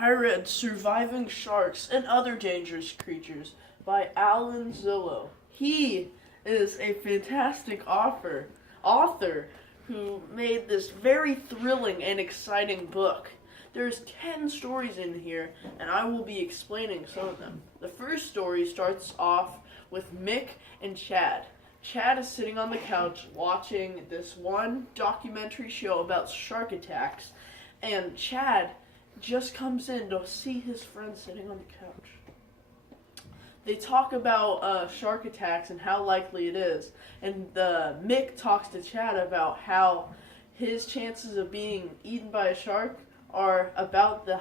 I read Surviving Sharks and Other Dangerous Creatures by Alan Zillow. He is a fantastic author who made this very thrilling and exciting book. There's 10 stories in here, and I will be explaining some of them. The first story starts off with Mick and Chad. Chad is sitting on the couch watching this one documentary show about shark attacks, and Chad just comes in to see his friend sitting on the couch. They talk about shark attacks and how likely it is, and Mick talks to Chad about how his chances of being eaten by a shark are about the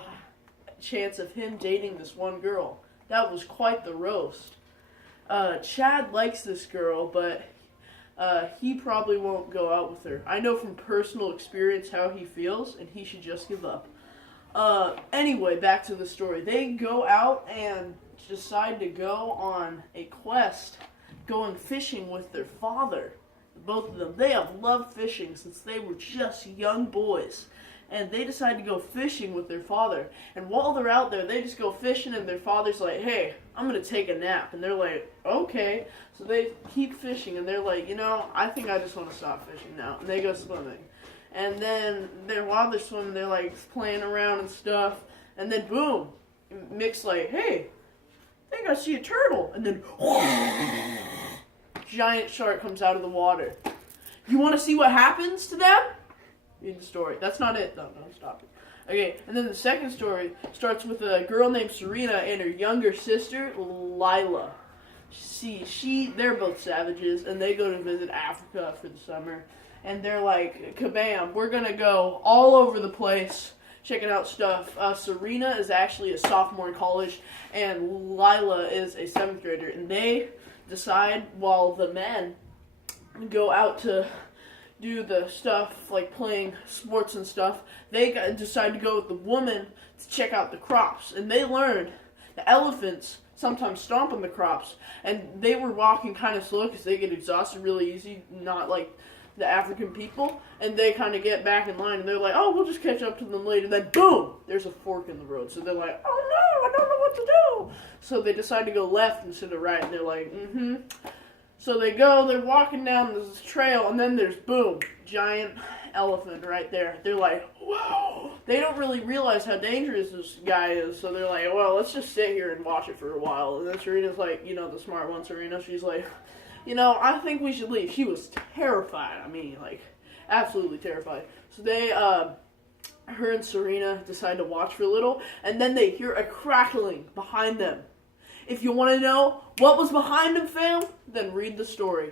chance of him dating this one girl. That was quite the roast. Chad likes this girl, but he probably won't go out with her. I know from personal experience how he feels, and he should just give up. Anyway, back to the story. They go out and decide to go on a quest going fishing with their father. Both of them. They have loved fishing since they were just young boys. And they decide to go fishing with their father. And while they're out there, they just go fishing, and their father's like, hey, I'm going to take a nap. And they're like, okay. So they keep fishing, and they're like, I think I just want to stop fishing now. And they go swimming. And then while they're swimming, they're like playing around and stuff. And then boom, Mick's like, hey, I think I see a turtle. And then giant shark comes out of the water. You want to see what happens to them? Read the story. That's not it, though. No, stop it. Okay, and then the second story starts with a girl named Serena and her younger sister, Lila. They're both savages, and they go to visit Africa for the summer. And they're like, kabam, we're going to go all over the place checking out stuff. Serena is actually a sophomore in college, and Lila is a 7th grader. And they decide, while the men go out to do the stuff, like playing sports and stuff, they decide to go with the woman to check out the crops. And they learned the elephants sometimes stomp on the crops. And they were walking kind of slow because they get exhausted really easy, not like the African people, and they kind of get back in line, and they're like, oh, we'll just catch up to them later. Then, boom, there's a fork in the road. So they're like, oh, no, I don't know what to do. So they decide to go left instead of right, and they're like, So they're walking down this trail, and then there's, boom, giant elephant right there. They're like, whoa. They don't really realize how dangerous this guy is, so they're like, well, let's just sit here and watch it for a while. And then Serena's like, the smart one, Serena, she's like, I think we should leave. She was terrified. I mean, like, absolutely terrified. So her and Serena decide to watch for a little, and then they hear a crackling behind them. If you want to know what was behind them, fam, then read the story.